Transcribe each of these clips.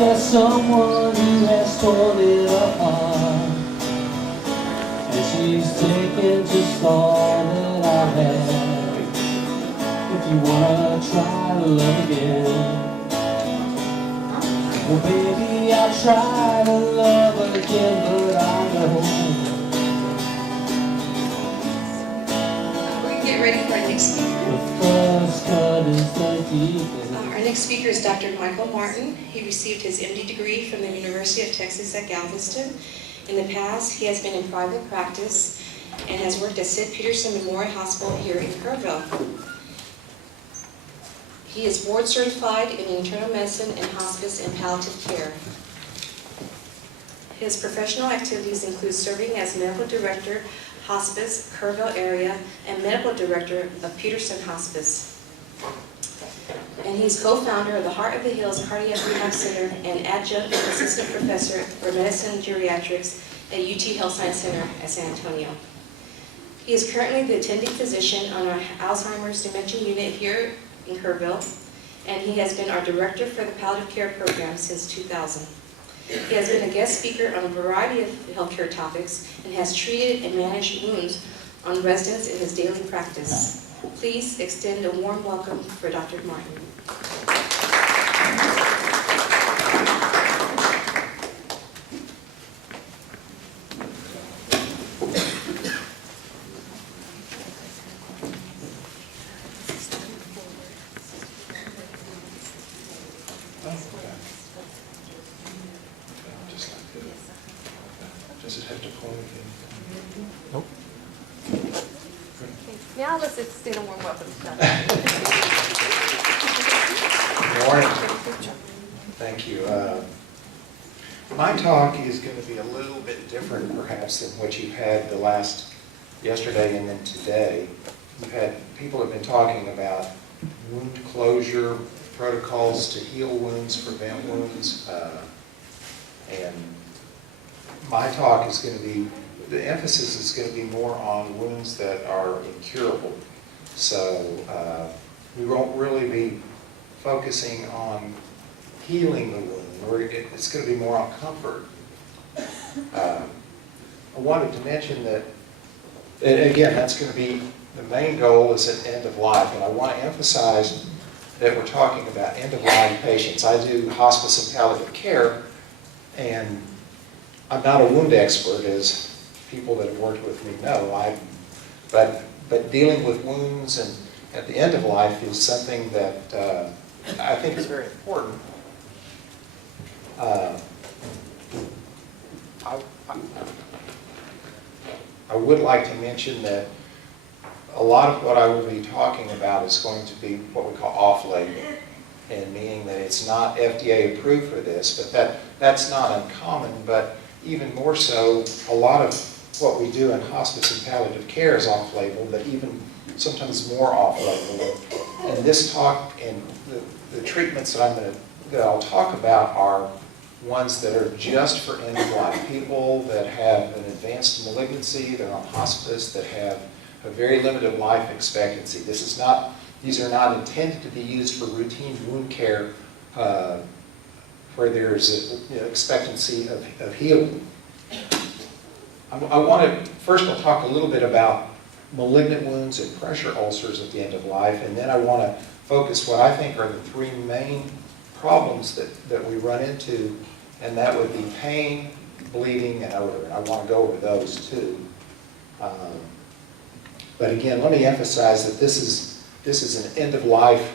there's someone who has torn it apart, and she's taken just all that I have. If you wanna try to love again, well baby, I'll try to love again, but I know. We're gonna get ready for our next speaker. The first cut is the deepest. Our next speaker is Dr. Michael Martin. He received his MD degree from the University of Texas at Galveston. In the past, he has been in private practice and has worked at Sid Peterson Memorial Hospital here in Kerrville. He is board certified in internal medicine and hospice and palliative care. His professional activities include serving as medical director, hospice, Kerrville area, and medical director of Peterson Hospice. And he's co-founder of the Heart of the Hills Cardiac Rehab Center and adjunct assistant professor for medicine and geriatrics at UT Health Science Center at San Antonio. He is currently the attending physician on our Alzheimer's dementia unit here in Kerrville, and he has been our director for the palliative care program since 2000. He has been a guest speaker on a variety of healthcare topics and has treated and managed wounds on residents in his daily practice. Please extend a warm welcome for Dr. Martin. Does it have to point again? Nope. Now let's extend a warm welcome to Dr. Good morning. Thank you. My talk is going to be a little bit different perhaps than what you've had yesterday and then today. You've had people have been talking about wound closure, protocols to heal wounds, prevent wounds, and my talk is going to be, the emphasis is going to be more on wounds that are incurable. So we won't really be focusing on healing the wound. It's going to be more on comfort. I wanted to mention that, again, that's going to be, the main goal is at end of life. And I want to emphasize that we're talking about end of life patients. I do hospice and palliative care, and I'm not a wound expert, as people that have worked with me know. But dealing with wounds and at the end of life is something that I think is very important. I would like to mention that a lot of what I will be talking about is going to be what we call off-label, and meaning that it's not FDA approved for this, but that's not uncommon. But even more so, a lot of what we do in hospice and palliative care is off-label, but even sometimes more off-label. And this talk and the treatments that I'll talk about are ones that are just for end of life. People that have an advanced malignancy, they're on hospice, that have a very limited life expectancy. These are not intended to be used for routine wound care where there's an expectancy of healing. I want to, first I'll talk a little bit about malignant wounds and pressure ulcers at the end of life, and then I want to focus what I think are the three main problems that we run into, and that would be pain, bleeding, and odor. And I want to go over those too. But again, let me emphasize that this is an end of life.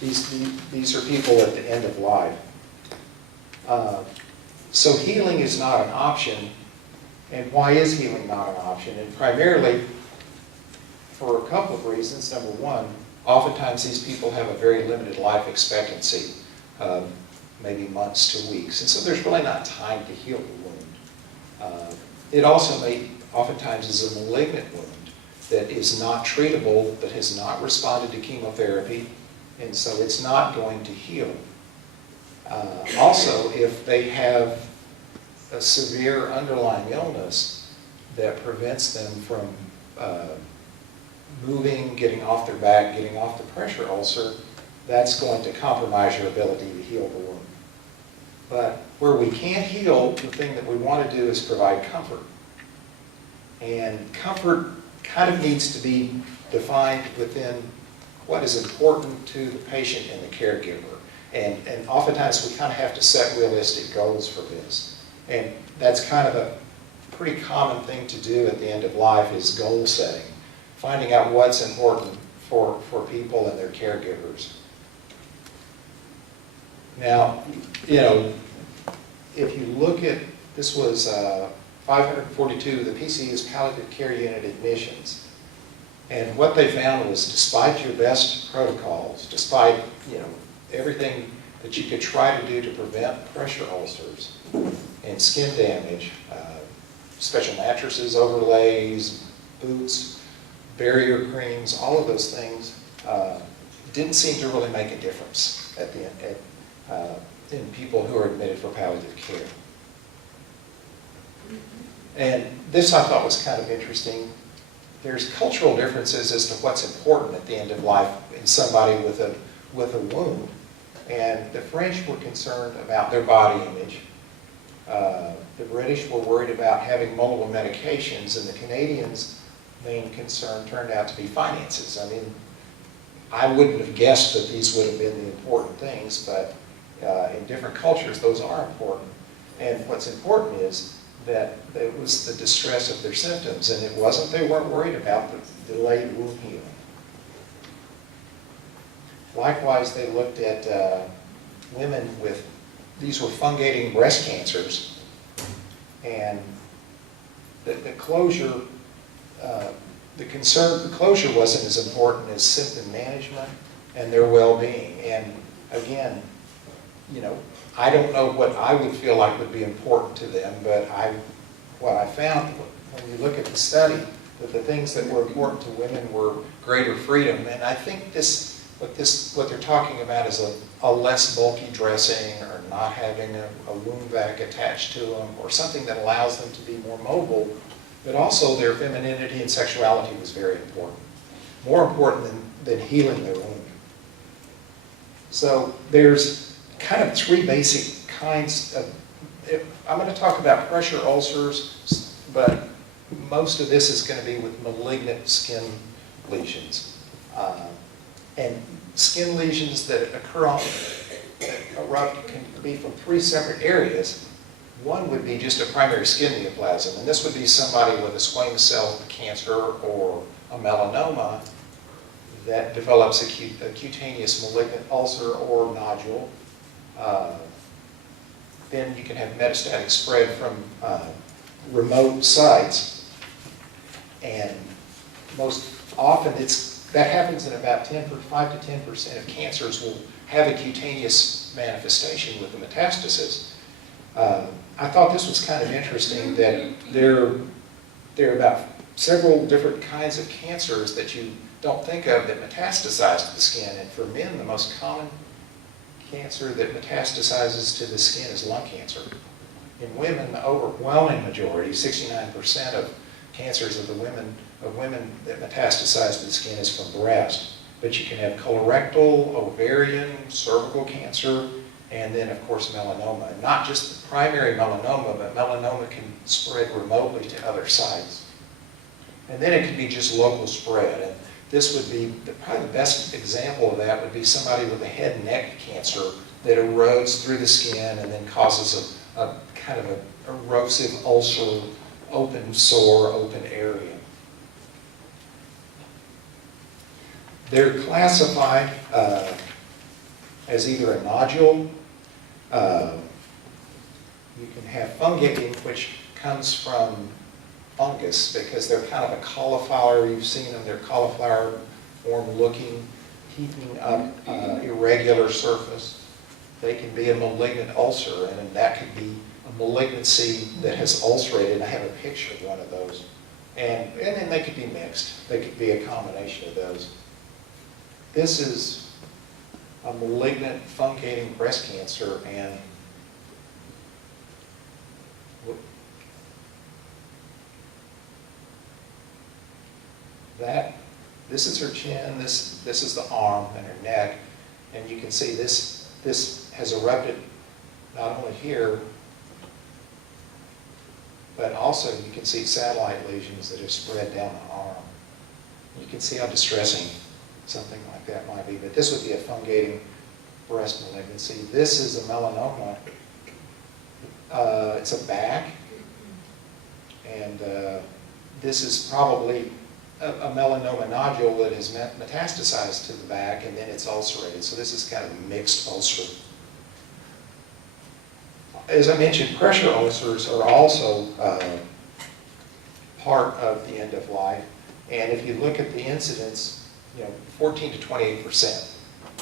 These are people at the end of life. So healing is not an option. And why is healing not an option? And primarily for a couple of reasons. Number one, oftentimes these people have a very limited life expectancy, maybe months to weeks. And so there's really not time to heal the wound. It also oftentimes is a malignant wound that is not treatable, that has not responded to chemotherapy, and so it's not going to heal. Also, if they have a severe underlying illness that prevents them from moving, getting off their back, getting off the pressure ulcer, that's going to compromise your ability to heal the wound. But where we can't heal, the thing that we want to do is provide comfort. And comfort kind of needs to be defined within what is important to the patient and the caregiver. And oftentimes we kind of have to set realistic goals for this. And that's kind of a pretty common thing to do at the end of life is goal setting. Finding out what's important for people and their caregivers. Now, you know, if you look at, this was 542, the PCU's palliative care unit admissions. And what they found was despite your best protocols, despite, you know, everything that you could try to do to prevent pressure ulcers and skin damage, special mattresses, overlays, boots, barrier creams, all of those things didn't seem to really make a difference at the end, in people who are admitted for palliative care. And this I thought was kind of interesting. There's cultural differences as to what's important at the end of life in somebody with a wound. And the French were concerned about their body image. The British were worried about having multiple medications, and the Canadians' main concern turned out to be finances. I mean, I wouldn't have guessed that these would have been the important things, but in different cultures, those are important. And what's important is that it was the distress of their symptoms, and it wasn't, they weren't worried about the delayed wound healing. Likewise, they looked at women with, these were fungating breast cancers, and the closure, the closure wasn't as important as symptom management and their well-being. And again, you know, I don't know what I would feel like would be important to them, but what I found when you look at the study, that the things that were important to women were greater freedom. And I think what they're talking about is a less bulky dressing, or not having a wound vac attached to them, or something that allows them to be more mobile, but also their femininity and sexuality was very important. More important than healing their wound. So there's kind of three basic kinds of, I'm going to talk about pressure ulcers, but most of this is going to be with malignant skin lesions. And skin lesions that that erupt can be from three separate areas. One would be just a primary skin neoplasm, and this would be somebody with a squamous cell cancer or a melanoma that develops a cutaneous malignant ulcer or nodule. Then you can have metastatic spread from remote sites, and most often that happens in about 5 to 10% of cancers will have a cutaneous manifestation with the metastasis. I thought this was kind of interesting that there are about several different kinds of cancers that you don't think of that metastasize to the skin. And for men, the most common cancer that metastasizes to the skin is lung cancer. In women, the overwhelming majority, 69% of cancers of women that metastasize to the skin is from breast. But you can have colorectal, ovarian, cervical cancer, and then, of course, melanoma. And not just the primary melanoma, but melanoma can spread remotely to other sites. And then it can be just local spread. And this would be, probably the best example of that would be somebody with a head and neck cancer that erodes through the skin and then causes a kind of an erosive ulcer, open sore, open area. They're classified as either a nodule. You can have fungating, which comes from fungus because they're kind of a cauliflower. You've seen them, they're cauliflower form looking, heaping up irregular surface. They can be a malignant ulcer, and that could be a malignancy that has ulcerated. I have a picture of one of those. And then they could be mixed. They could be a combination of those. This is a malignant fungating breast cancer, and this is her chin, this is the arm and her neck, and you can see this has erupted not only here, but also you can see satellite lesions that have spread down the arm. You can see how distressing something like that might be, but this would be a fungating breast malignancy. This is a melanoma. It's a back, and this is probably a melanoma nodule that has metastasized to the back, and then it's ulcerated. So this is kind of a mixed ulcer. As I mentioned, pressure ulcers are also part of the end of life. And if you look at the incidence, 14 to 28%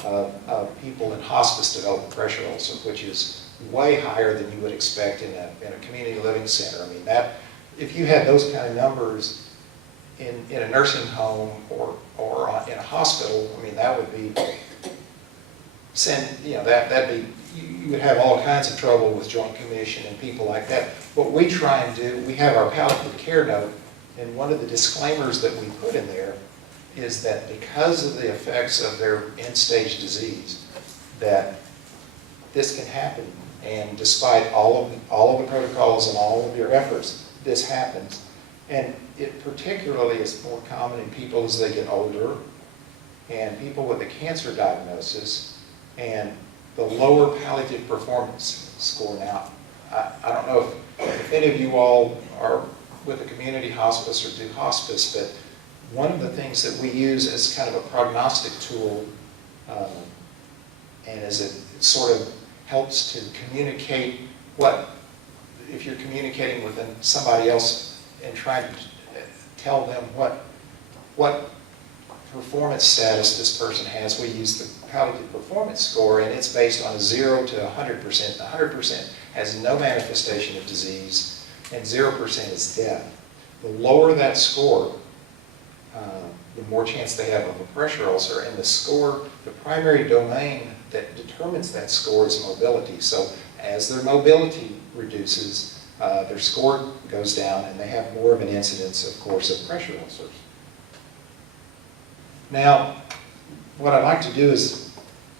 of people in hospice develop a pressure ulcer, which is way higher than you would expect in a community living center. I mean, that if you had those kind of numbers in a nursing home or in a hospital, I mean, that would be that'd be, you would have all kinds of trouble with Joint Commission and people like that. What we try and do, we have our palliative care note, and one of the disclaimers that we put in there is that because of the effects of their end-stage disease, that this can happen. And despite all of the protocols and all of your efforts, this happens. And it particularly is more common in people as they get older, and people with a cancer diagnosis, and the lower palliative performance score. Now, I don't know if any of you all are with a community hospice or do hospice, but one of the things that we use as kind of a prognostic tool, and as it sort of helps to communicate if you're communicating with somebody else and trying to tell them what performance status this person has, we use the palliative performance score, and it's based on 0 to 100%. 100% has no manifestation of disease, and 0% is death. The lower that score, the more chance they have of a pressure ulcer. And the score, the primary domain that determines that score is mobility. So as their mobility reduces, their score goes down, and they have more of an incidence, of course, of pressure ulcers. Now, what I'd like to do is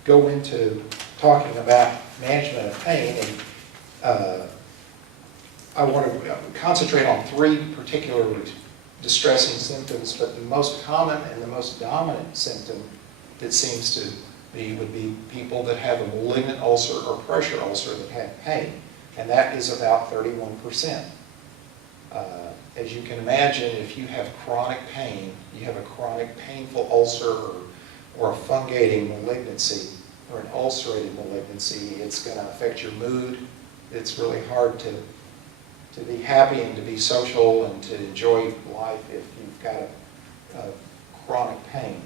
go into talking about management of pain, and I want to concentrate on 3 particularly distressing symptoms, but the most common and the most dominant symptom that seems to be would be people that have a malignant ulcer or pressure ulcer that have pain, and that is about 31%. As you can imagine, if you have chronic pain, you have a chronic painful ulcer or a fungating malignancy or an ulcerated malignancy, it's going to affect your mood. It's really hard to be happy and to be social and to enjoy life if you've got a chronic pain.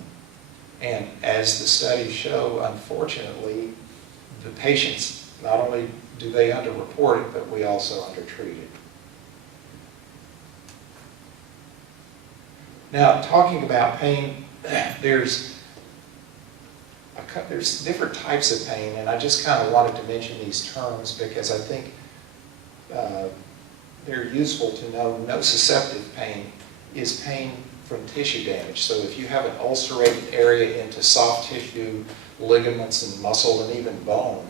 And as the studies show, unfortunately, the patients, not only do they underreport it, but we also undertreat it. Now, talking about pain, there's different types of pain, and I just kind of wanted to mention these terms because I think they're useful to know. Nociceptive pain is pain from tissue damage. So if you have an ulcerated area into soft tissue, ligaments and muscle and even bone,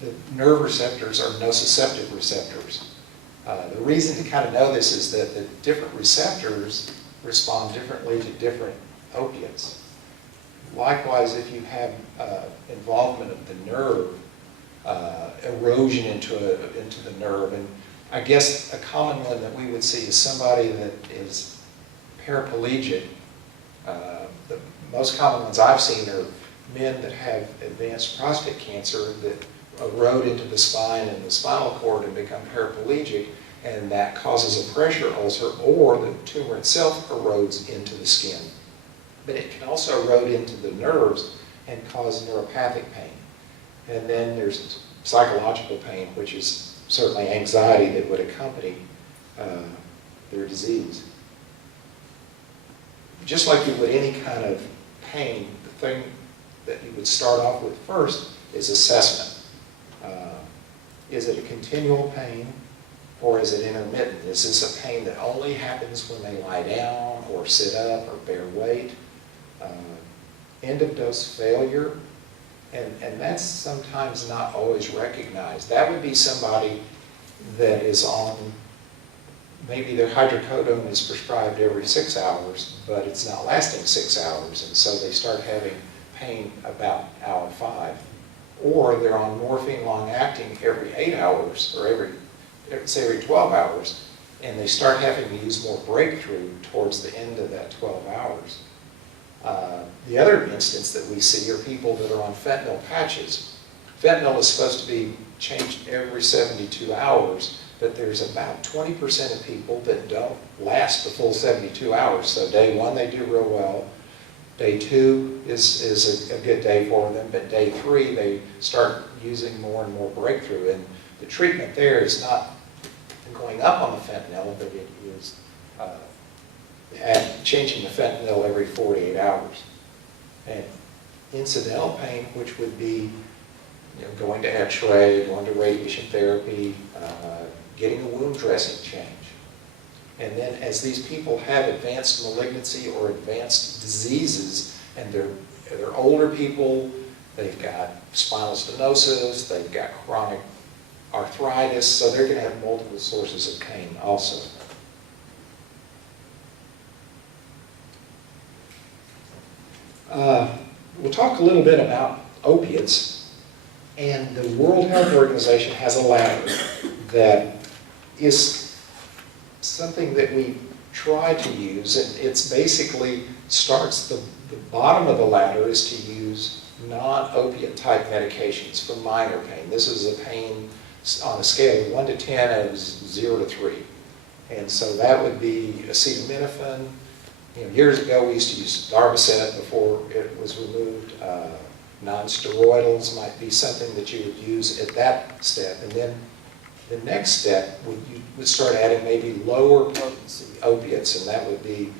the nerve receptors are nociceptive receptors. The reason to kind of know this is that the different receptors respond differently to different opiates. Likewise, if you have involvement of the nerve, erosion into the nerve, and I guess a common one that we would see is somebody that is paraplegic. The most common ones I've seen are men that have advanced prostate cancer that erode into the spine and the spinal cord and become paraplegic, and that causes a pressure ulcer, or the tumor itself erodes into the skin. But it can also erode into the nerves and cause neuropathic pain. And then there's psychological pain, which is certainly anxiety that would accompany their disease. Just like you would any kind of pain, the thing that you would start off with first is assessment. Is it a continual pain, or is it intermittent? Is this a pain that only happens when they lie down or sit up or bear weight? End of dose failure. And that's sometimes not always recognized. That would be somebody that is on, maybe their hydrocodone is prescribed every 6 hours, but it's not lasting 6 hours, and so they start having pain about hour 5. Or they're on morphine long-acting every 8 hours, or every 12 hours, and they start having to use more breakthrough towards the end of that 12 hours. The other instance that we see are people that are on fentanyl patches. Fentanyl is supposed to be changed every 72 hours, but there's about 20% of people that don't last the full 72 hours. So day 1 they do real well. Day 2 is a good day for them, but day 3 they start using more and more breakthrough. And the treatment there is not going up on the fentanyl, but it is changing the fentanyl every 48 hours. And incidental pain, which would be going to X-ray, going to radiation therapy, getting a wound dressing change. And then as these people have advanced malignancy or advanced diseases, and they're older people, they've got spinal stenosis, they've got chronic arthritis, so they're going to have multiple sources of pain also. We'll talk a little bit about opiates, and the World Health Organization has a ladder that is something that we try to use, and it's basically starts, the bottom of the ladder is to use non-opiate type medications for minor pain. This is a pain on a scale of 1 to 10, and it was 0 to 3. And so that would be acetaminophen. Years ago we used to use Darvocet before it was removed. Non-steroidals might be something that you would use at that step. And then the next step, you would start adding maybe lower potency opiates, and that would be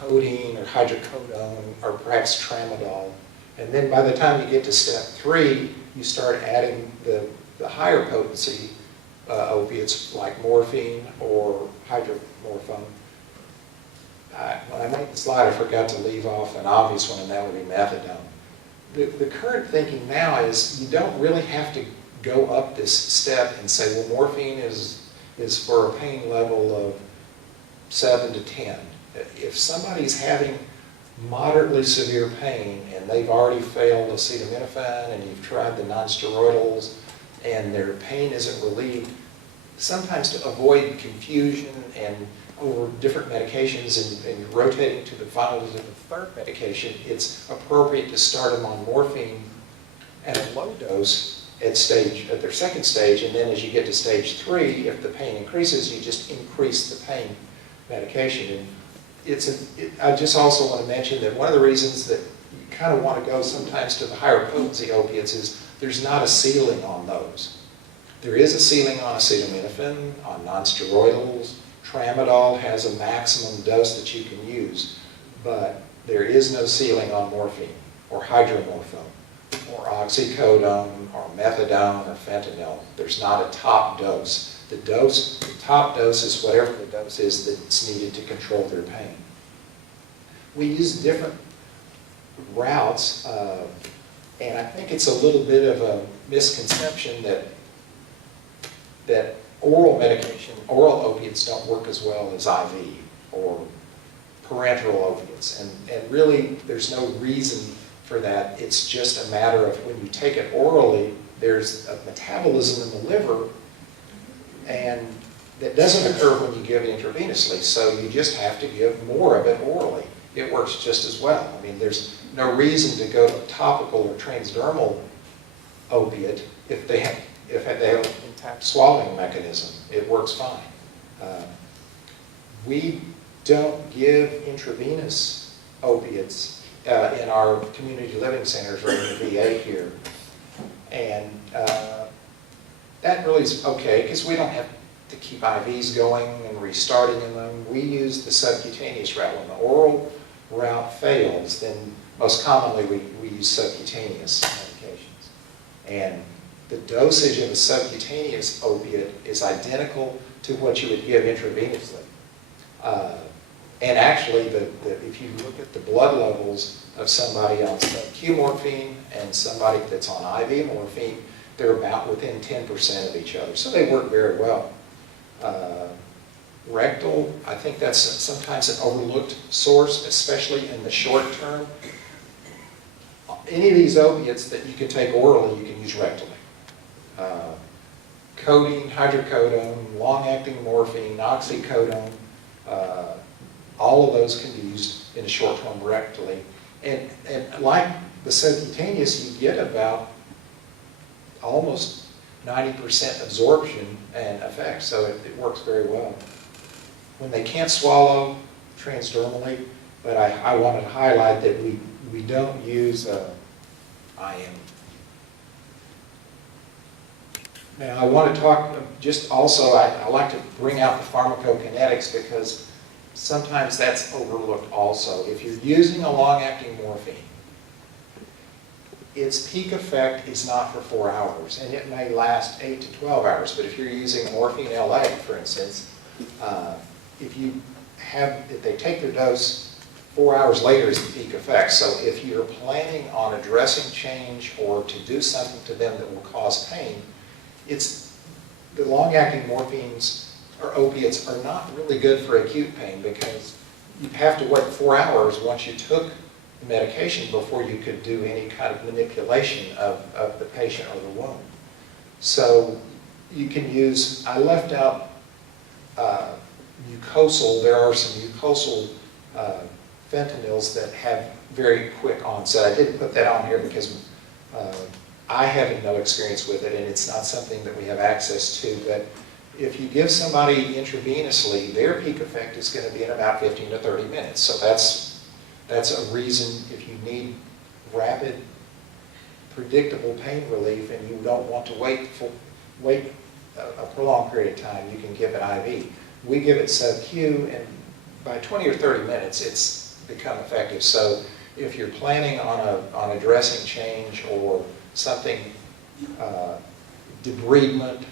codeine or hydrocodone or perhaps tramadol. And then by the time you get to step 3, you start adding the higher potency opiates like morphine or hydromorphone. When I made the slide, I forgot to leave off an obvious one, and that would be methadone. The current thinking now is you don't really have to go up this step and say, well, morphine is for a pain level of 7 to 10. If somebody's having moderately severe pain and they've already failed acetaminophen and you've tried the non-steroidals and their pain isn't relieved, sometimes to avoid confusion and over different medications and rotating to the final to the third medication, it's appropriate to start them on morphine at a low dose at their second stage, and then as you get to stage 3, if the pain increases, you just increase the pain medication. And I just also want to mention that one of the reasons that you kind of want to go sometimes to the higher potency opiates is there's not a ceiling on those. There is a ceiling on acetaminophen, on non-steroidals. Tramadol has a maximum dose that you can use, but there is no ceiling on morphine or hydromorphone or oxycodone or methadone or fentanyl. There's not a top dose. The top dose is whatever the dose is that's needed to control their pain. We use different routes, and I think it's a little bit of a misconception that oral opiates don't work as well as IV or parenteral opiates. And really, there's no reason for that. It's just a matter of when you take it orally, there's a metabolism in the liver, and that doesn't occur when you give it intravenously, so you just have to give more of it orally. It works just as well. I mean, there's no reason to go to a topical or transdermal opiate if they have an intact swallowing mechanism. It works fine. We don't give intravenous opiates in our community living centers or in the VA here. And that really is okay, because we don't have to keep IVs going and restarting them. We use the subcutaneous route. When the oral route fails, then most commonly we use subcutaneous medications. And the dosage of a subcutaneous opiate is identical to what you would give intravenously. And actually, if you look at the blood levels of somebody on sub-Q morphine and somebody that's on IV morphine, they're about within 10% of each other. So they work very well. Rectal, I think that's sometimes an overlooked source, especially in the short term. Any of these opiates that you can take orally, you can use rectally. Codeine, hydrocodone, long-acting morphine, oxycodone, all of those can be used in the short term rectally. And like the subcutaneous, you get about almost 90% absorption and effect, so it works very well. When they can't swallow transdermally, but I wanted to highlight that we don't use IM. Now I want to talk just also, I like to bring out the pharmacokinetics because sometimes that's overlooked also. If you're using a long-acting morphine, its peak effect is not for 4 hours, and it may last 8 to 12 hours. But if you're using morphine LA, for instance, if they take their dose, 4 hours later is the peak effect. So if you're planning on a dressing change or to do something to them that will cause pain, the long-acting morphines or opiates are not really good for acute pain because you have to wait 4 hours once you took the medication before you could do any kind of manipulation of the patient or the wound. So you can use, I left out mucosal. There are some mucosal fentanyls that have very quick onset. I didn't put that on here because I have no experience with it, and it's not something that we have access to. But if you give somebody intravenously, their peak effect is going to be in about 15 to 30 minutes. So that's a reason if you need rapid, predictable pain relief and you don't want to wait a prolonged period of time, you can give it IV. We give it sub-Q, and by 20 or 30 minutes, it's become effective. So if you're planning on a dressing change or something, debridement,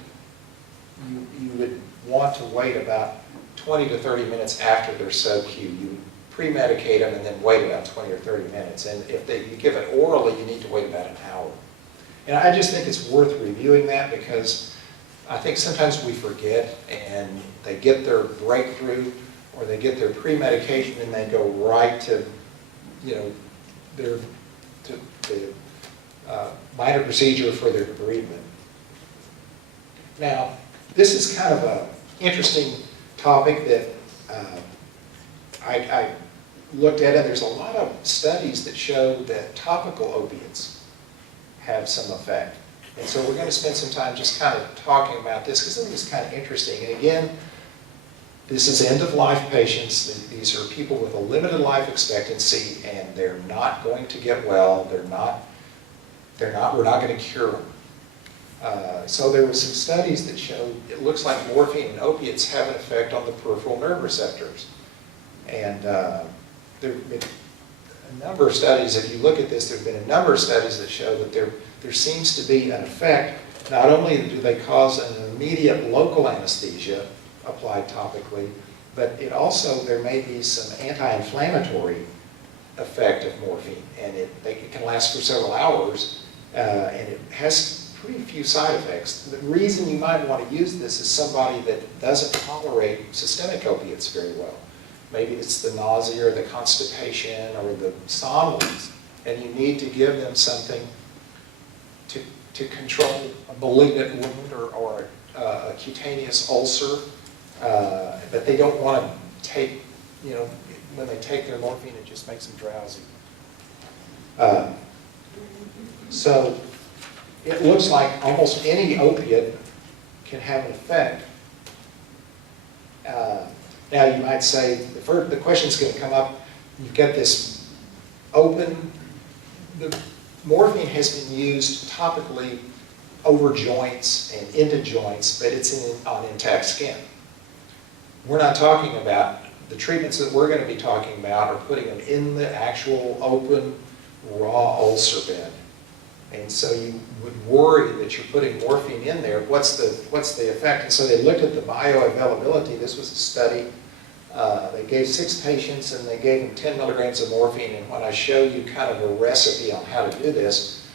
you would want to wait about 20 to 30 minutes after their sub-Q. You pre-medicate them and then wait about 20 or 30 minutes. And if you give it orally, you need to wait about an hour. And I just think it's worth reviewing that because I think sometimes we forget and they get their breakthrough or they get their pre-medication and they go right to, the minor procedure for their debridement. Now, this is kind of an interesting topic that I looked at, and there's a lot of studies that show that topical opiates have some effect. And so we're going to spend some time just kind of talking about this because I think it's kind of interesting. And again, this is end-of-life patients. These are people with a limited life expectancy, and they're not going to get well. We're not going to cure them. So there were some studies that showed it looks like morphine and opiates have an effect on the peripheral nerve receptors. And there have been a number of studies, if you look at this, there have been a number of studies that show that there seems to be an effect. Not only do they cause an immediate local anesthesia applied topically, but there may be some anti-inflammatory effect of morphine. And it can last for several hours, and it has pretty few side effects. The reason you might want to use this is somebody that doesn't tolerate systemic opiates very well. Maybe it's the nausea or the constipation or the somnolence, and you need to give them something to control a malignant wound or a cutaneous ulcer, but they don't want to take, when they take their morphine, it just makes them drowsy. So it looks like almost any opiate can have an effect. Now you might say, the question's going to come up, you've got this open, the morphine has been used topically over joints and into joints, but it's on intact skin. We're not talking about, the treatments that we're going to be talking about are putting them in the actual open, raw ulcer bed. And so you would worry that you're putting morphine in there. What's the effect? And so they looked at the bioavailability. This was a study They gave 6 patients and they gave them 10 milligrams of morphine. And when I show you kind of a recipe on how to do this,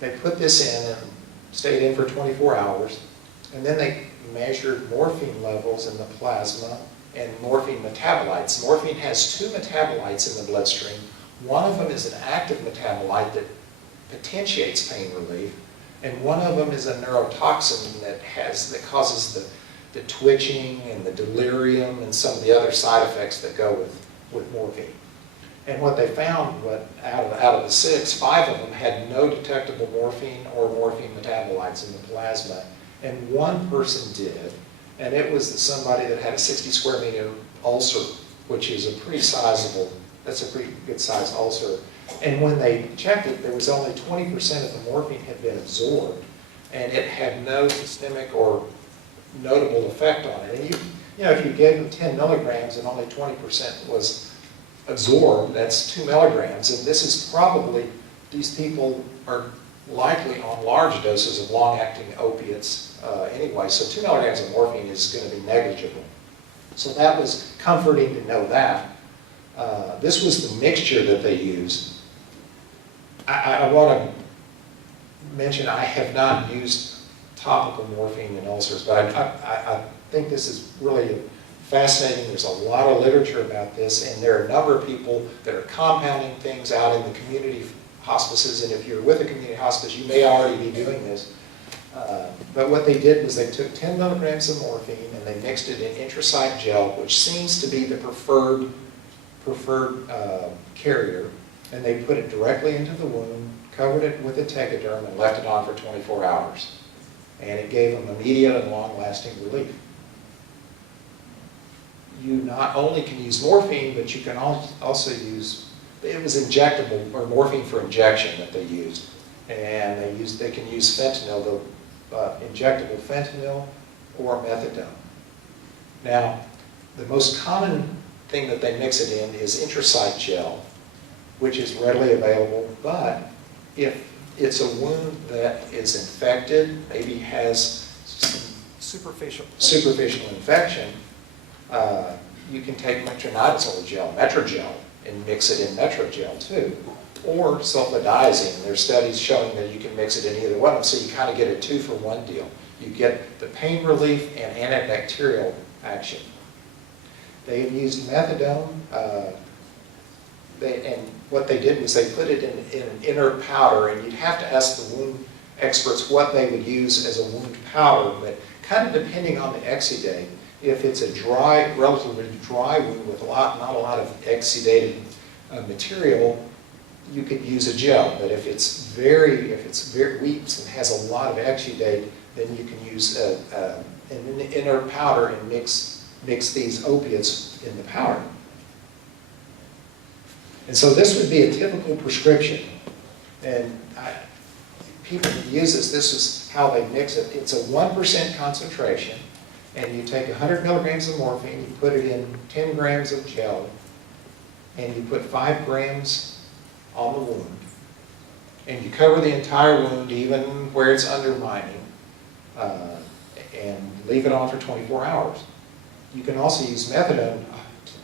they put this in and stayed in for 24 hours. And then they measured morphine levels in the plasma and morphine metabolites. Morphine has 2 metabolites in the bloodstream. One of them is an active metabolite that potentiates pain relief, and one of them is a neurotoxin that causes the twitching and the delirium and some of the other side effects that go with morphine. And what they found, out of the 6, 5 of them had no detectable morphine or morphine metabolites in the plasma, and 1 person did, and it was somebody that had a 60 square meter ulcer, which is a pretty sizable, that's a pretty good sized ulcer. And when they checked it, there was only 20% of the morphine had been absorbed, and it had no systemic or notable effect on it. And you know, if you gave them 10 milligrams and only 20% was absorbed, that's 2 milligrams. And this is probably, these people are likely on large doses of long-acting opiates anyway, so 2 milligrams of morphine is going to be negligible. So that was comforting to know that. This was the mixture that they used. I want to mention I have not used topical morphine in ulcers, but I think this is really fascinating. There's a lot of literature about this, and there are a number of people that are compounding things out in the community hospices, and if you're with a community hospice, you may already be doing this. But what they did was they took 10 milligrams of morphine and they mixed it in intrasite gel, which seems to be the preferred carrier, and they put it directly into the wound, covered it with a tegaderm, and left it on for 24 hours. And it gave them immediate and long-lasting relief. You not only can use morphine, but you can also use, it was injectable, or morphine for injection that they used. And they can use fentanyl, injectable fentanyl or methadone. Now, the most common thing that they mix it in is intrasite gel, which is readily available, but if it's a wound that is infected, maybe has some superficial infection, you can take metronidazole gel, Metrogel, and mix it in Metrogel too, or sulfadiazine. There's studies showing that you can mix it in either one, so you kind of get a 2-for-1 deal. You get the pain relief and antibacterial action. They have used methadone, and what they did was they put it in an inert powder, and you'd have to ask the wound experts what they would use as a wound powder, but kind of depending on the exudate. If it's a dry, relatively dry wound with not a lot of exudated material, you could use a gel. But if it's very weak and has a lot of exudate, then you can use an inert powder and mix these opiates in the powder. And so this would be a typical prescription. And people that use this is how they mix it. It's a 1% concentration, and you take 100 milligrams of morphine, you put it in 10 grams of gel, and you put 5 grams on the wound. And you cover the entire wound, even where it's undermining, and leave it on for 24 hours. You can also use methadone,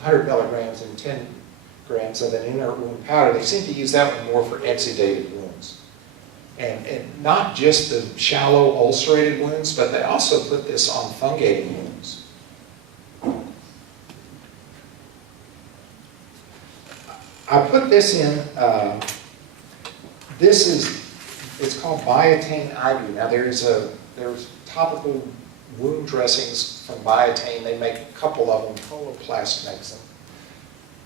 100 milligrams and 10 grams of an inert wound powder. They seem to use that one more for exudated wounds. And not just the shallow ulcerated wounds, but they also put this on fungating wounds. I put this in, it's called Biotain Ibu. Now there's topical wound dressings from Biotain. They make a couple of them, Coloplast makes them.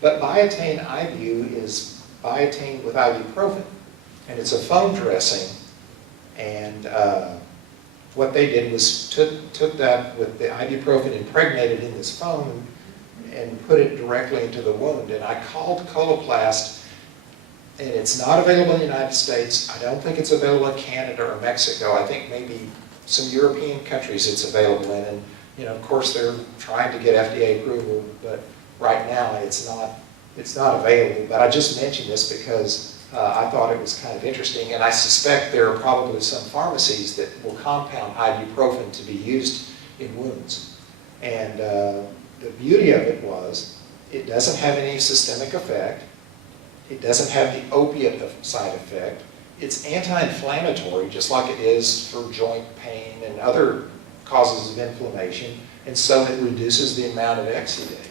But Biotain Ibu is Biotain with ibuprofen, and it's a foam dressing. And what they did was took that with the ibuprofen, impregnated in this foam, and put it directly into the wound. And I called Coloplast, and it's not available in the United States. I don't think it's available in Canada or Mexico. I think maybe some European countries it's available in. And of course, they're trying to get FDA approval, but right now it's not available. But I just mentioned this because I thought it was kind of interesting, and I suspect there are probably some pharmacies that will compound ibuprofen to be used in wounds. And the beauty of it was it doesn't have any systemic effect. It doesn't have the opiate side effect. It's anti-inflammatory, just like it is for joint pain and other causes of inflammation, and so it reduces the amount of exudate.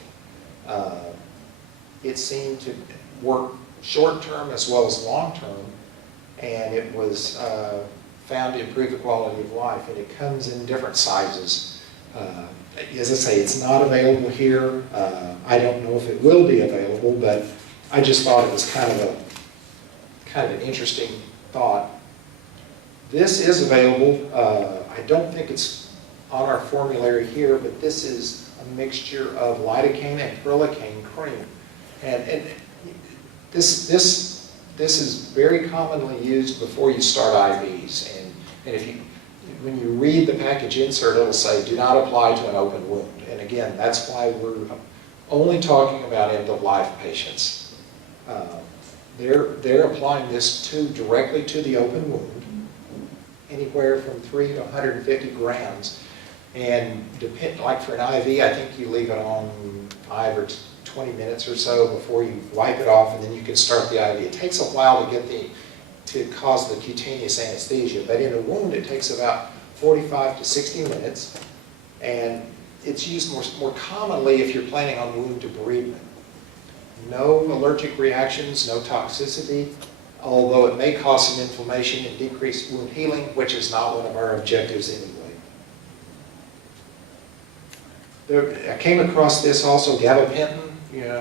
It seemed to work short-term as well as long-term, and it was found to improve the quality of life, and it comes in different sizes. As I say, it's not available here. I don't know if it will be available, but I just thought it was kind of an interesting thought. This is available. I don't think it's on our formulary here, but this is a mixture of lidocaine and prilocaine cream, and this is very commonly used before you start IVs. And if when you read the package insert, it'll say, do not apply to an open wound. And again, that's why we're only talking about end-of-life patients. They're applying this directly to the open wound, anywhere from 3 to 150 grams. And like for an IV, I think you leave it on 5 or 20 minutes or so before you wipe it off, and then you can start the IV. It takes a while to cause the cutaneous anesthesia, but in a wound it takes about 45 to 60 minutes, and it's used more commonly if you're planning on wound debridement. No allergic reactions, no toxicity, although it may cause some inflammation and decrease wound healing, which is not one of our objectives anyway. I came across this also, gabapentin.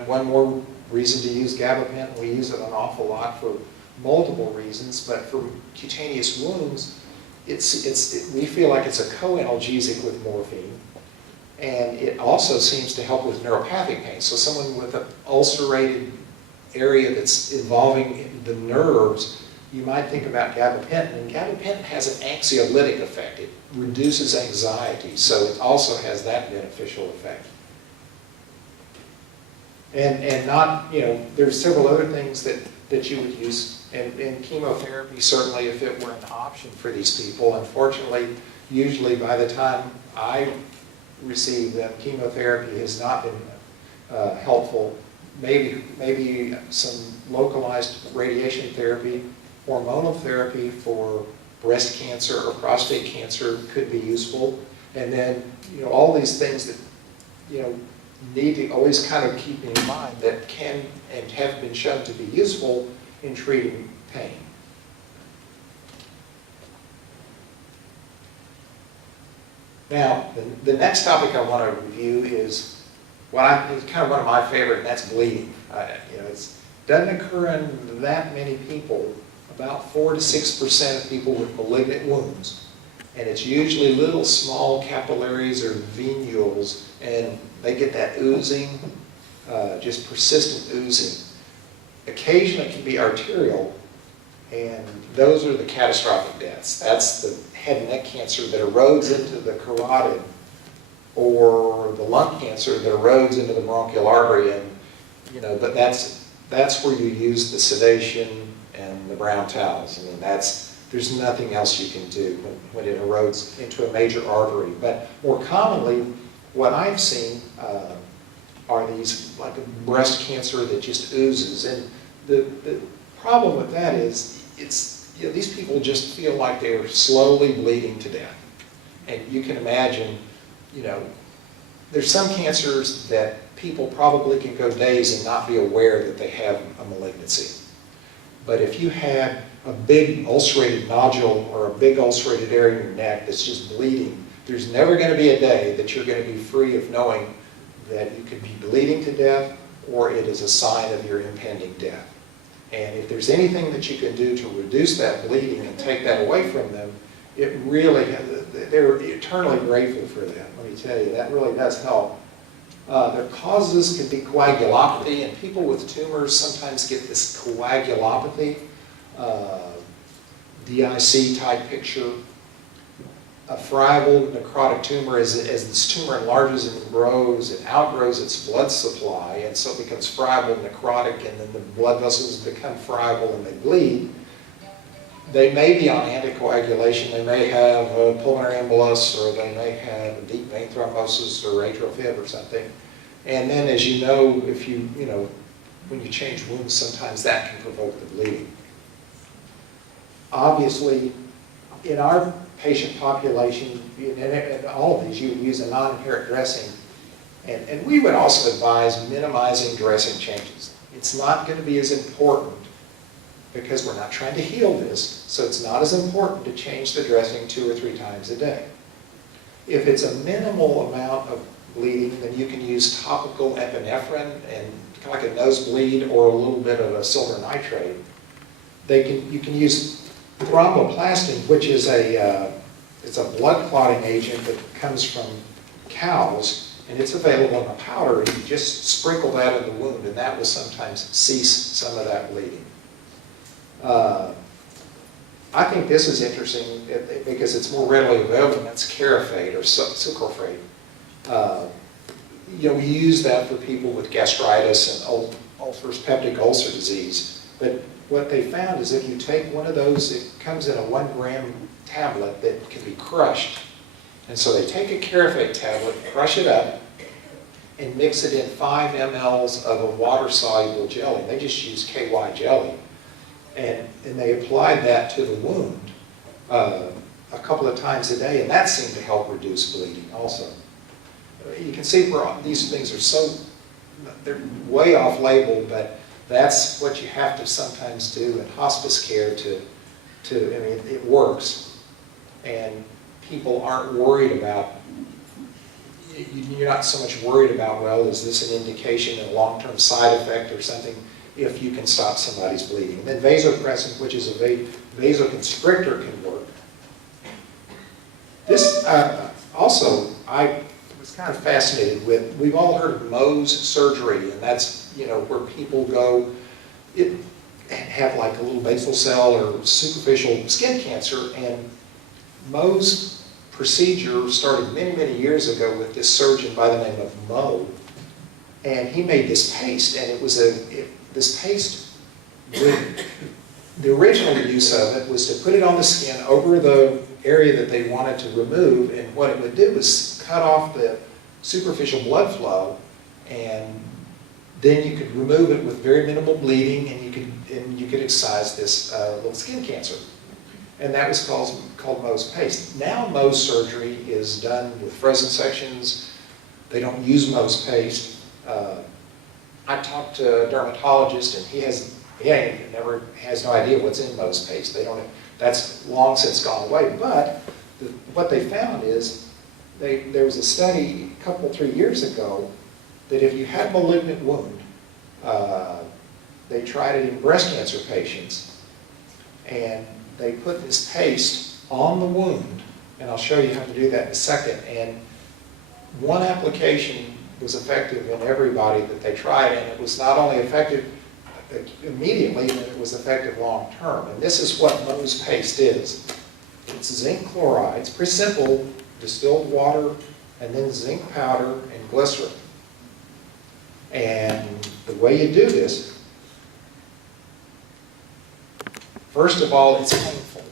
One more reason to use gabapentin. We use it an awful lot for multiple reasons, but for cutaneous wounds, we feel like it's a co-analgesic with morphine, and it also seems to help with neuropathic pain. So someone with an ulcerated area that's involving the nerves, you might think about gabapentin, and gabapentin has an anxiolytic effect. It reduces anxiety, so it also has that beneficial effect. And not, there's several other things that you would use, and chemotherapy certainly if it were an option for these people. Unfortunately, usually by the time I receive them, chemotherapy has not been helpful. Maybe some localized radiation therapy, hormonal therapy for breast cancer or prostate cancer could be useful. And then, all these things that, need to always kind of keep in mind that can and have been shown to be useful in treating pain. Now, the next topic I want to review is it's kind of one of my favorite, and that's bleeding. It doesn't occur in that many people, about 4 to 6% of people with malignant wounds. And it's usually little small capillaries or venules, and they get that oozing, just persistent oozing. Occasionally it can be arterial, and those are the catastrophic deaths. That's the head and neck cancer that erodes into the carotid, or the lung cancer that erodes into the bronchial artery, and but that's where you use the sedation and the brown towels. I mean, there's nothing else you can do when it erodes into a major artery. But more commonly, what I've seen are these, like a breast cancer that just oozes. And the problem with that is, these people just feel like they're slowly bleeding to death. And you can imagine, there's some cancers that people probably can go days and not be aware that they have a malignancy. But if you had a big ulcerated nodule or a big ulcerated area in your neck that's just bleeding, there's never going to be a day that you're going to be free of knowing that you could be bleeding to death, or it is a sign of your impending death. And if there's anything that you can do to reduce that bleeding and take that away from them, they're eternally grateful for that. Let me tell you, that really does help. Their causes can be coagulopathy, and people with tumors sometimes get this coagulopathy, DIC type picture. A friable necrotic tumor, as this tumor enlarges and grows, it outgrows its blood supply, and so it becomes friable, necrotic, and then the blood vessels become friable and they bleed. They may be on anticoagulation, they may have a pulmonary embolus, or they may have a deep vein thrombosis or atrial fib or something. And then, as you know, if when you change wounds, sometimes that can provoke the bleeding. Obviously, in our patient population, in all of these, you would use a non-inherent dressing. And we would also advise minimizing dressing changes. It's not going to be as important because we're not trying to heal this, so it's not as important to change the dressing 2 or 3 times a day. If it's a minimal amount of bleeding, then you can use topical epinephrine and kind of like a nosebleed or a little bit of a silver nitrate. You can use thromboplastin, which is it's a blood clotting agent that comes from cows, and it's available in a powder, and you just sprinkle that in the wound, and that will sometimes cease some of that bleeding. I think this is interesting because it's more readily available, and that's Kerrville or sucralfate. We use that for people with gastritis and ulcers, peptic ulcer disease. But what they found is if you take one of those, it comes in a 1 gram tablet that can be crushed. And so they take a Kerrville tablet, crush it up, and mix it in 5 mLs of a water-soluble jelly. They just use KY jelly. And they applied that to the wound a couple of times a day, and that seemed to help reduce bleeding also. You can see where these things are they're way off label, but that's what you have to sometimes do in hospice care it works. And people aren't worried about, you're not so much worried about, well, is this an indication of a long-term side effect or something, if you can stop somebody's bleeding. And then vasopressin, which is a vasoconstrictor, can work. This also, I was kind of fascinated with. We've all heard of Mohs Surgery, and that's where people go and have like a little basal cell or superficial skin cancer. And Mohs procedure started many, many years ago with this surgeon by the name of Mohs, and he made this paste, and it was this paste. The original use of it was to put it on the skin over the area that they wanted to remove, and what it would do was cut off the superficial blood flow, and then you could remove it with very minimal bleeding, and you could excise this little skin cancer. And that was called Mohs paste. Now Mohs surgery is done with frozen sections. They don't use Mohs paste. I talked to a dermatologist, and he has no idea what's in Mohs paste. That's long since gone away. But what they found is there was a study a couple, 3 years ago that if you had a malignant wound, they tried it in breast cancer patients, and they put this paste on the wound, and I'll show you how to do that in a second. And one application was effective in everybody that they tried, and it was not only effective immediately, but it was effective long term. And this is what Mohs paste is. It's zinc chloride. It's pretty simple: distilled water, and then zinc powder and glycerin. And the way you do this, first of all, it's painful.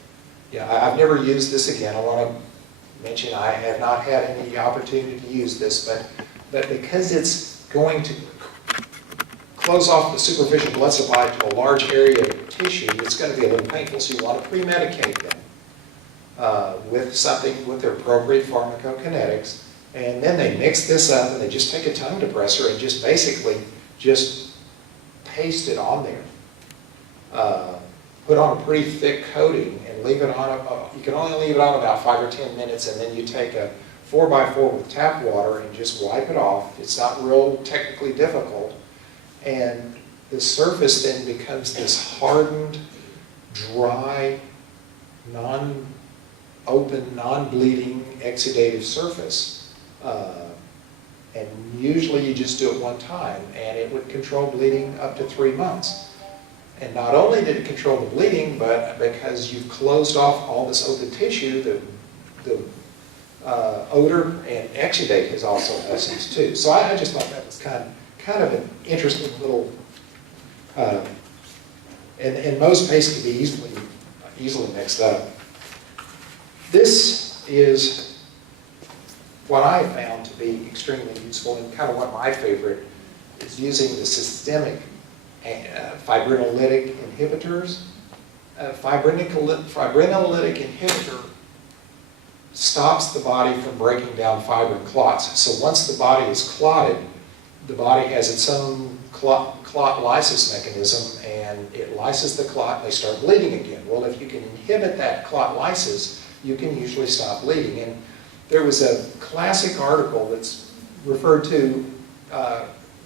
I've never used this again. I want to mention I have not had any opportunity to use this, but because it's going to close off the superficial blood supply to a large area of tissue, it's going to be a little painful, so you want to pre-medicate them with their appropriate pharmacokinetics. And then they mix this up, and they just take a tongue depressor and just basically just paste it on there. Put on a pretty thick coating and leave it on. You can only leave it on about 5 or 10 minutes, and then you take a 4x4 with tap water and just wipe it off. It's not real technically difficult. And the surface then becomes this hardened, dry, non-open, non-bleeding, exudative surface. And usually you just do it one time, and it would control bleeding up to 3 months. And not only did it control the bleeding, but because you've closed off all this open tissue, the odor and exudate has also lessened too. So I just thought that was kind of an interesting little, and Mohs paste can be easily mixed up. This is what I have found to be extremely useful, and kind of one of my favorite, is using the systemic fibrinolytic inhibitors. Fibrinolytic inhibitor stops the body from breaking down fibrin clots. So once the body is clotted, the body has its own clot lysis mechanism, and it lyses the clot and they start bleeding again. Well, if you can inhibit that clot lysis, you can usually stop bleeding. And there was a classic article that's referred to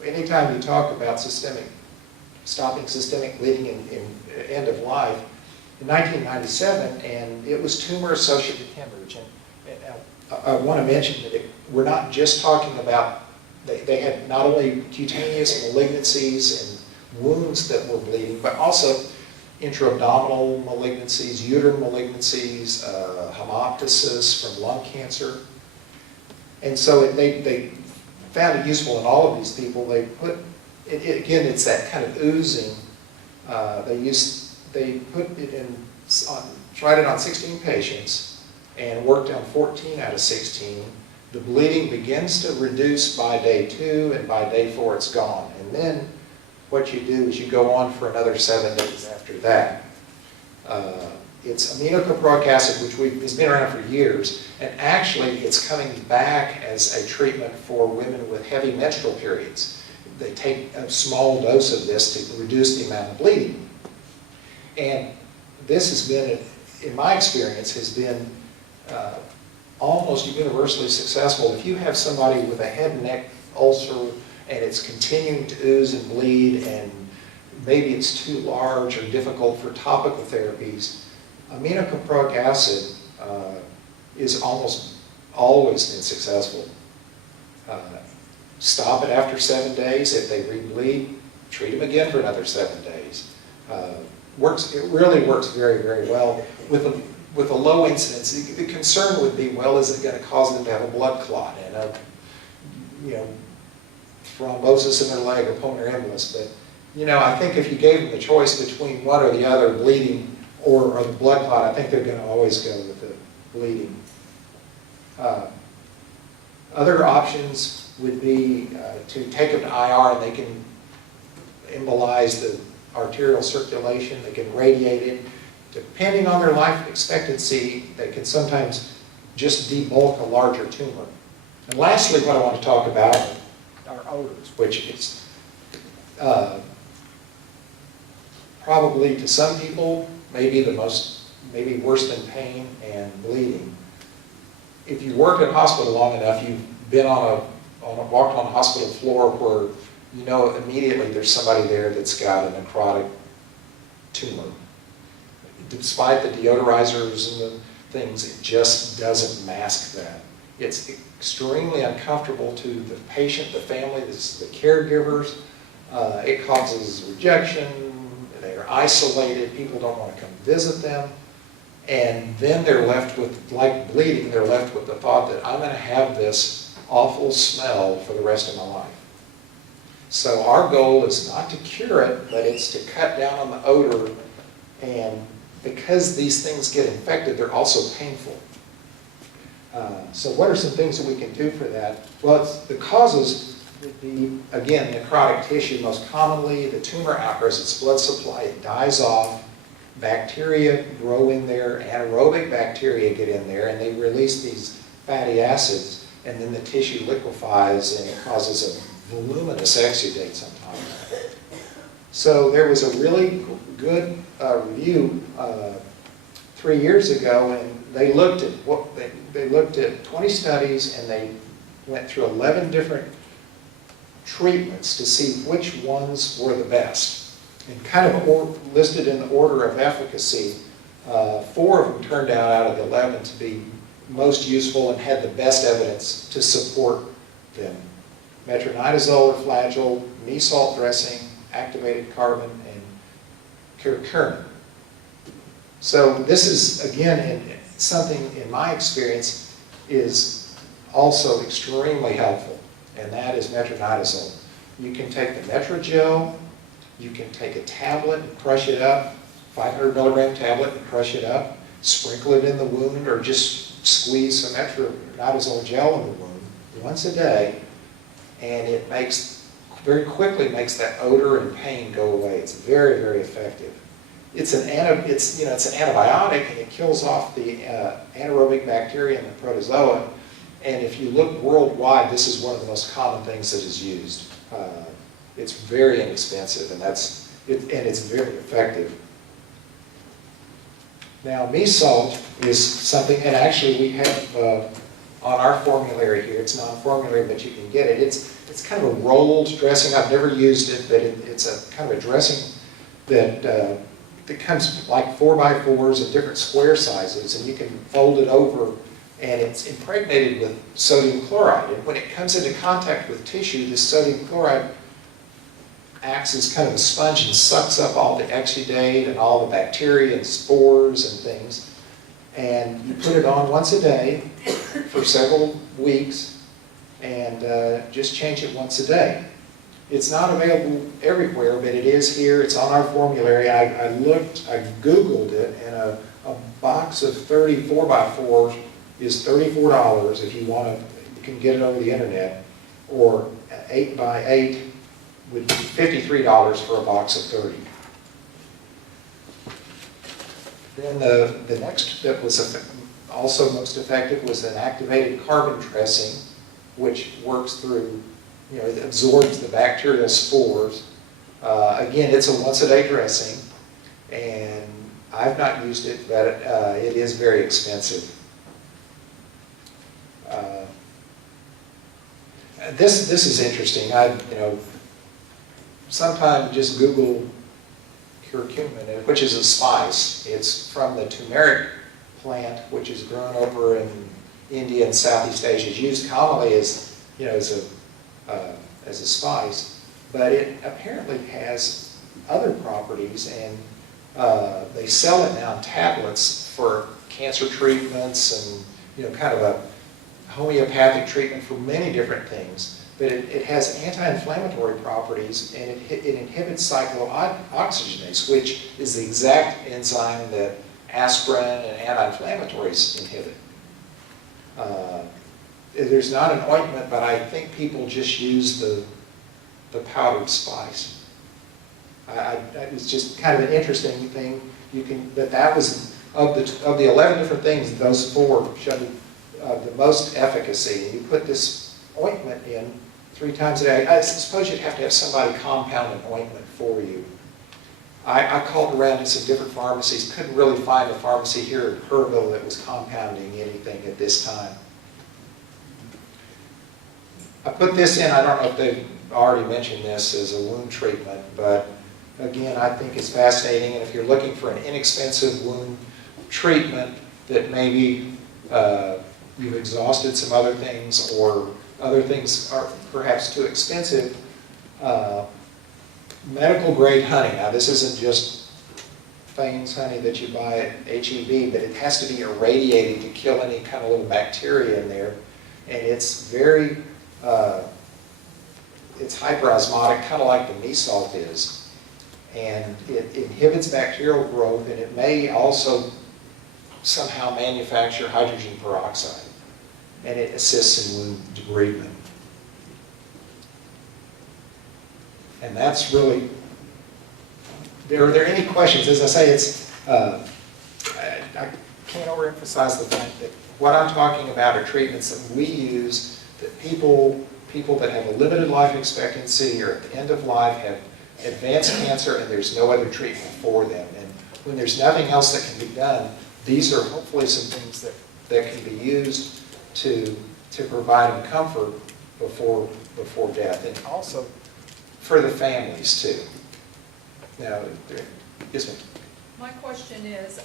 anytime you talk about stopping systemic bleeding in end of life, in 1997, and it was tumor-associated hemorrhage. And I want to mention that we're not just talking about, they had not only cutaneous malignancies and wounds that were bleeding, but also intra-abdominal malignancies, uterine malignancies, hemoptysis from lung cancer. And so they found it useful in all of these people. They put, again, it's that kind of oozing. They put it in, tried it on 16 patients and worked on 14 out of 16. The bleeding begins to reduce by day 2, and by day 4 it's gone. And then what you do is you go on for another 7 days after that. It's aminocaproic acid, which has been around for years, and actually it's coming back as a treatment for women with heavy menstrual periods. They take a small dose of this to reduce the amount of bleeding. And this has been, in my experience, has been almost universally successful. If you have somebody with a head and neck ulcer and it's continuing to ooze and bleed, and maybe it's too large or difficult for topical therapies, aminocaproic acid is almost always been successful. Stop it after 7 days. If they rebleed, treat them again for another 7 days. It really works very, very well with a low incidence. The concern would be, well, is it going to cause them to have a blood clot and a, thrombosis in their leg or pulmonary embolus? But I think if you gave them the choice between one or the other, bleeding or the blood clot, I think they're going to always go with the bleeding. Other options would be to take them to IR, and they can embolize the arterial circulation, they can radiate it. Depending on their life expectancy, they can sometimes just debulk a larger tumor. And lastly, what I want to talk about are odors, which is probably to some people maybe maybe worse than pain and bleeding. If you work in a hospital long enough, you've been walked on a hospital floor where immediately there's somebody there that's got a necrotic tumor. Despite the deodorizers and the things, it just doesn't mask that. It's extremely uncomfortable to the patient, the family, the caregivers. It causes rejection. They're isolated. People don't want to come visit them. And then they're left with, like bleeding, they're left with the thought that I'm going to have this awful smell for the rest of my life. So our goal is not to cure it, but it's to cut down on the odor. And because these things get infected, they're also painful. So what are some things that we can do for that? Well, the causes would be, again, necrotic tissue most commonly. The tumor outgrows its blood supply, it dies off. Bacteria grow in there, anaerobic bacteria get in there, and they release these fatty acids, and then the tissue liquefies and it causes a voluminous exudate sometimes. So there was a really good review 3 years ago, and they looked at 20 studies, and they went through 11 different treatments to see which ones were the best. And kind of listed in the order of efficacy, 4 of them turned out of the 11 to be most useful and had the best evidence to support them. Metronidazole or flagyl, knee salt dressing, activated carbon, and curcumin. So this is, again, something in my experience is also extremely helpful, and that is metronidazole. You can take the Metrogel, you can take a tablet and crush it up, 500 milligram tablet and crush it up, sprinkle it in the wound, or just squeeze some metronidazole gel in the wound. once a day, and it very quickly makes that odor and pain go away. It's very, very effective. It's an antibiotic, and it kills off the anaerobic bacteria and the protozoa. And if you look worldwide, this is one of the most common things that is used. It's very inexpensive, and it's very effective. Now, mee salt is something, and actually we have on our formulary here. It's non-formulary, but you can get it. It's kind of a rolled dressing. I've never used it, but it's a kind of a dressing that comes like 4x4s in different square sizes, and you can fold it over, and it's impregnated with sodium chloride. And when it comes into contact with tissue, this sodium chloride acts as kind of a sponge and sucks up all the exudate and all the bacteria and spores and things. And you put it on once a day for several weeks, and just change it once a day. It's not available everywhere, but it is here. It's on our formulary. I Googled it, and a box of 30 4x4s is $34 if you want to. You can get it over the internet, or 8x8 would be $53 for a box of 30. Then the next that was also most effective was an activated carbon dressing, which works through, it absorbs the bacterial spores. Again, it's a once-a-day dressing, and I've not used it, but it is very expensive. This is interesting. Sometimes just Google curcumin, which is a spice. It's from the turmeric plant, which is grown over in India and Southeast Asia. It's used commonly as a spice, but it apparently has other properties, and they sell it now in tablets for cancer treatments and kind of a homeopathic treatment for many different things. But it has anti-inflammatory properties, and it inhibits cyclooxygenase, which is the exact enzyme that aspirin and anti-inflammatories inhibit. There's not an ointment, but I think people just use the powdered spice. It's just kind of an interesting thing. That was of the 11 different things, those 4 showed the most efficacy. You put this ointment in 3 times a day. I suppose you'd have to have somebody compound an ointment for you. I called around to some different pharmacies, couldn't really find a pharmacy here in Kerrville that was compounding anything at this time. I put this in, I don't know if they've already mentioned this as a wound treatment, but again, I think it's fascinating. And if you're looking for an inexpensive wound treatment that maybe you've exhausted some other things, or other things are perhaps too expensive, medical grade honey. Now, this isn't just Fane's honey that you buy at HEB, but it has to be irradiated to kill any kind of little bacteria in there. And it's very, it's hyperosmotic, kind of like the mee salt is. And it inhibits bacterial growth, and it may also somehow manufacture hydrogen peroxide. And it assists in wound debridement. And that's really, are there any questions? As I say, I can't overemphasize the fact that what I'm talking about are treatments that we use, that people that have a limited life expectancy or at the end of life have advanced cancer, and there's no other treatment for them. And when there's nothing else that can be done, these are hopefully some things that can be used to provide them comfort before death, and also for the families too. Now, yes, ma'am. My question is,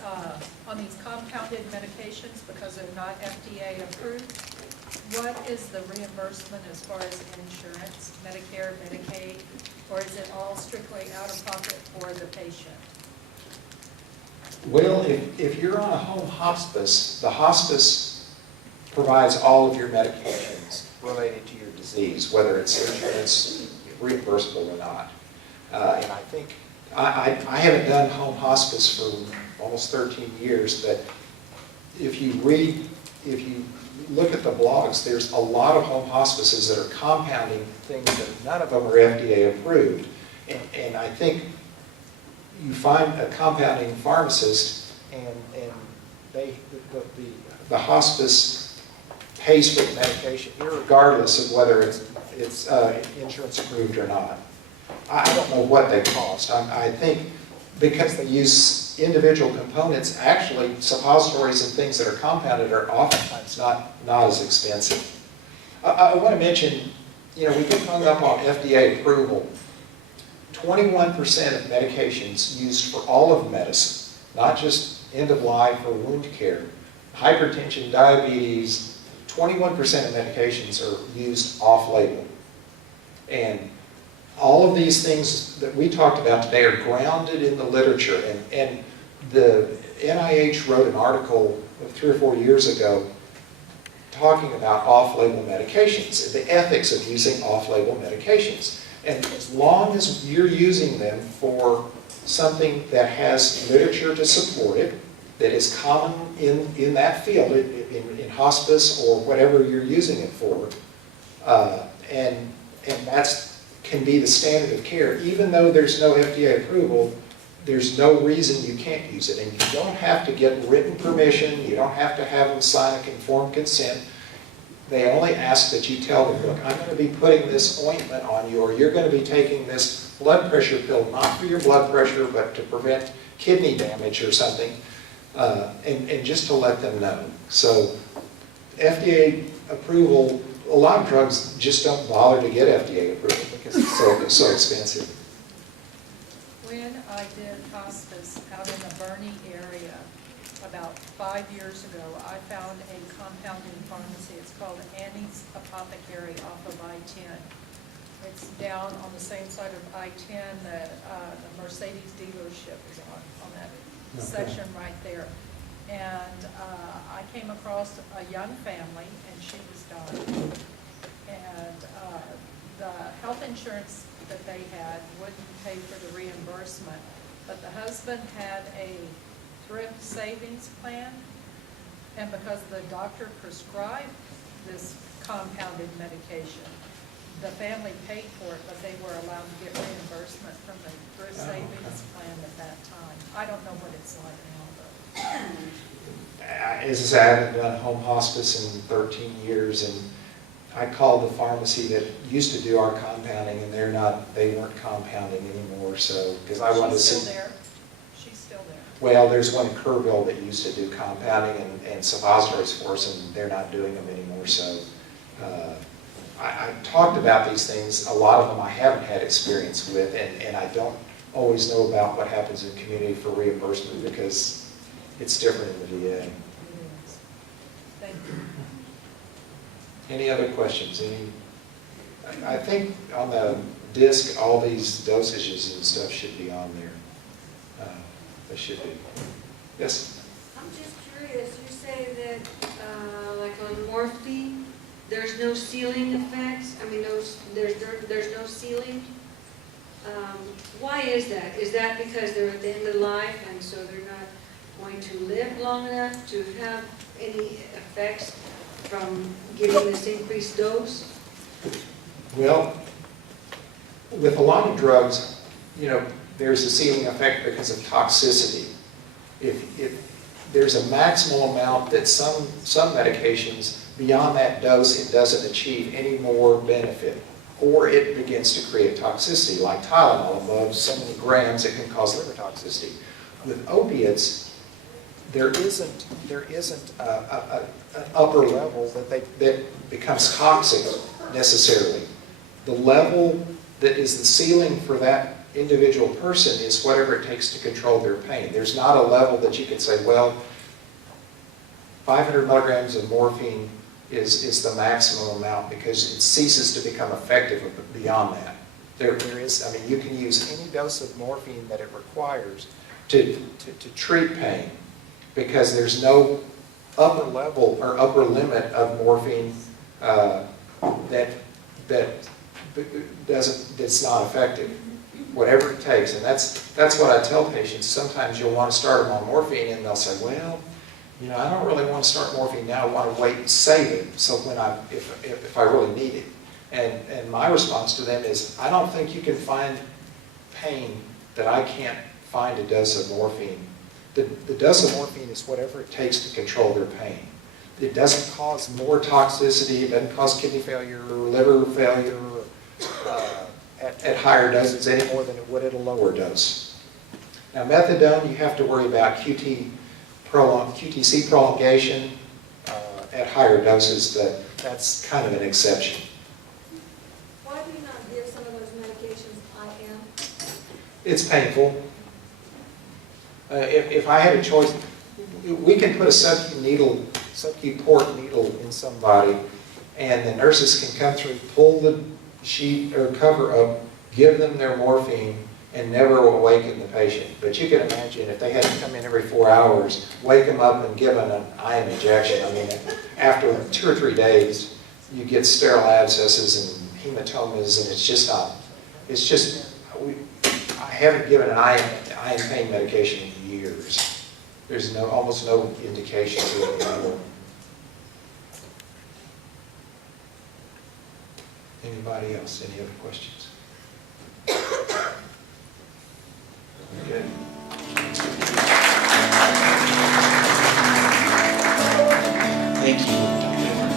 on these compounded medications, because they're not FDA approved, what is the reimbursement as far as insurance, Medicare, Medicaid, or is it all strictly out of pocket for the patient? Well, if you're on a home hospice, the hospice provides all of your medications related to your disease, whether it's insurance reimbursable or not. And I think, I haven't done home hospice for almost 13 years, but if you look at the blogs, there's a lot of home hospices that are compounding things that none of them are FDA approved. And I think you find a compounding pharmacist and the hospice pays for the medication, regardless of whether it's insurance approved or not. I don't know what they cost. I think because they use individual components, actually suppositories and things that are compounded are oftentimes not as expensive. I want to mention, we get hung up on FDA approval. 21% of medications used for all of medicine, not just end of life or wound care, hypertension, diabetes, 21% of medications are used off-label. And all of these things that we talked about today are grounded in the literature. And the NIH wrote an article 3 or 4 years ago talking about off-label medications, the ethics of using off-label medications. And as long as you're using them for something that has literature to support it, that is common in that field, in hospice or whatever you're using it for, and that's can be the standard of care. Even though there's no FDA approval, there's no reason you can't use it. And you don't have to get written permission. You don't have to have them sign a informed consent. They only ask that you tell them, look, I'm going to be putting this ointment on you, or you're going to be taking this blood pressure pill, not for your blood pressure, but to prevent kidney damage or something, and just to let them know. So FDA approval, a lot of drugs just don't bother to get FDA approval because it's so expensive. When I did hospice out in the Bernie area about 5 years ago, I found a compounding pharmacy. It's called Annie's Apothecary off of I-10. It's down on the same side of I-10 that the Mercedes dealership is on that section right there. And I came across a young family, and she was dying. And the health insurance that they had wouldn't pay for the reimbursement, but the husband had a thrift savings plan, and because the doctor prescribed this compounded medication, the family paid for it, but they were allowed to get reimbursement from the thrift savings plan at that time. I don't know what it's like now, though. As I said, I haven't done home hospice in 13 years, and I called the pharmacy that used to do our compounding, and they weren't compounding anymore. So, because I wanted to see. She's still there. She's still there. Well, there's one in Kerrville that used to do compounding and suppositories for us, and they're not doing them anymore. So, I talked about these things. A lot of them I haven't had experience with, and I don't always know about what happens in community for reimbursement because it's different in the VA. Thank you. Any other questions? I think on the disc, all these dosages and stuff should be on there. They should be. Yes? I'm just curious, you say that, like on Morphine, there's no ceiling effects? I mean, there's no ceiling? Why is that? Is that because they're at the end of life and so they're not going to live long enough to have any effects from giving this increased dose? Well, with a lot of drugs, there's a ceiling effect because of toxicity. If there's a maximal amount that some medications, beyond that dose, it doesn't achieve any more benefit, or it begins to create toxicity, like Tylenol. Above so many grams, it can cause liver toxicity. With opiates, there isn't an upper level that becomes toxic necessarily. The level that is the ceiling for that individual person is whatever it takes to control their pain. There's not a level that you can say, well, 500 milligrams of morphine is the maximum amount because it ceases to become effective beyond that. There is, you can use any dose of morphine that it requires to treat pain because there's no upper level or upper limit of morphine that's not effective. Whatever it takes, and that's what I tell patients. Sometimes you'll want to start them on morphine, and they'll say, well, you know, I don't really want to start morphine now, I want to wait and save it, so when if I really need it. And my response to them is, I don't think you can find pain that I can't find a dose of morphine. The dose of morphine is whatever it takes to control their pain. It doesn't cause more toxicity, it doesn't cause kidney failure or liver failure at higher doses any more than it would at a lower dose. Now methadone, you have to worry about QTC prolongation at higher doses, that's kind of an exception. Why do you not give some of those medications IM? It's painful. If I had a choice, we can put a sub-Q port needle in somebody, and the nurses can come through, pull the sheet or cover up, give them their morphine, and never awaken the patient. But you can imagine if they had to come in every 4 hours, wake them up and give them an IM injection. I mean, after 2 or 3 days, you get sterile abscesses and hematomas, and it's just not, I haven't given an IM pain medication in years. There's almost no indication to it anymore. Anybody else? Any other questions? Good. Thank you, Dr. Moore.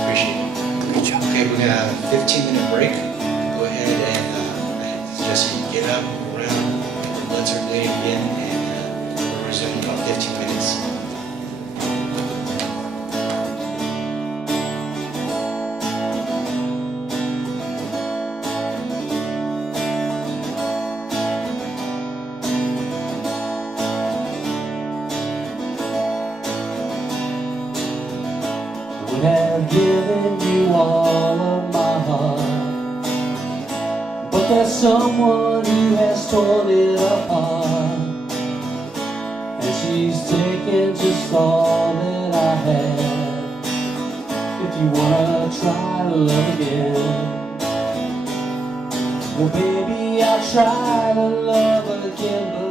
Appreciate it. Good job. Okay, we're gonna have a 15-minute break. Go ahead and I suggest you get up, move around, get the blood circulating again, and we'll resume in about 15 minutes. Would have given you all of my heart, but there's someone who has torn it apart, and she's taken just all that I had. If you wanna try to love again, well baby, I'll try to love again, but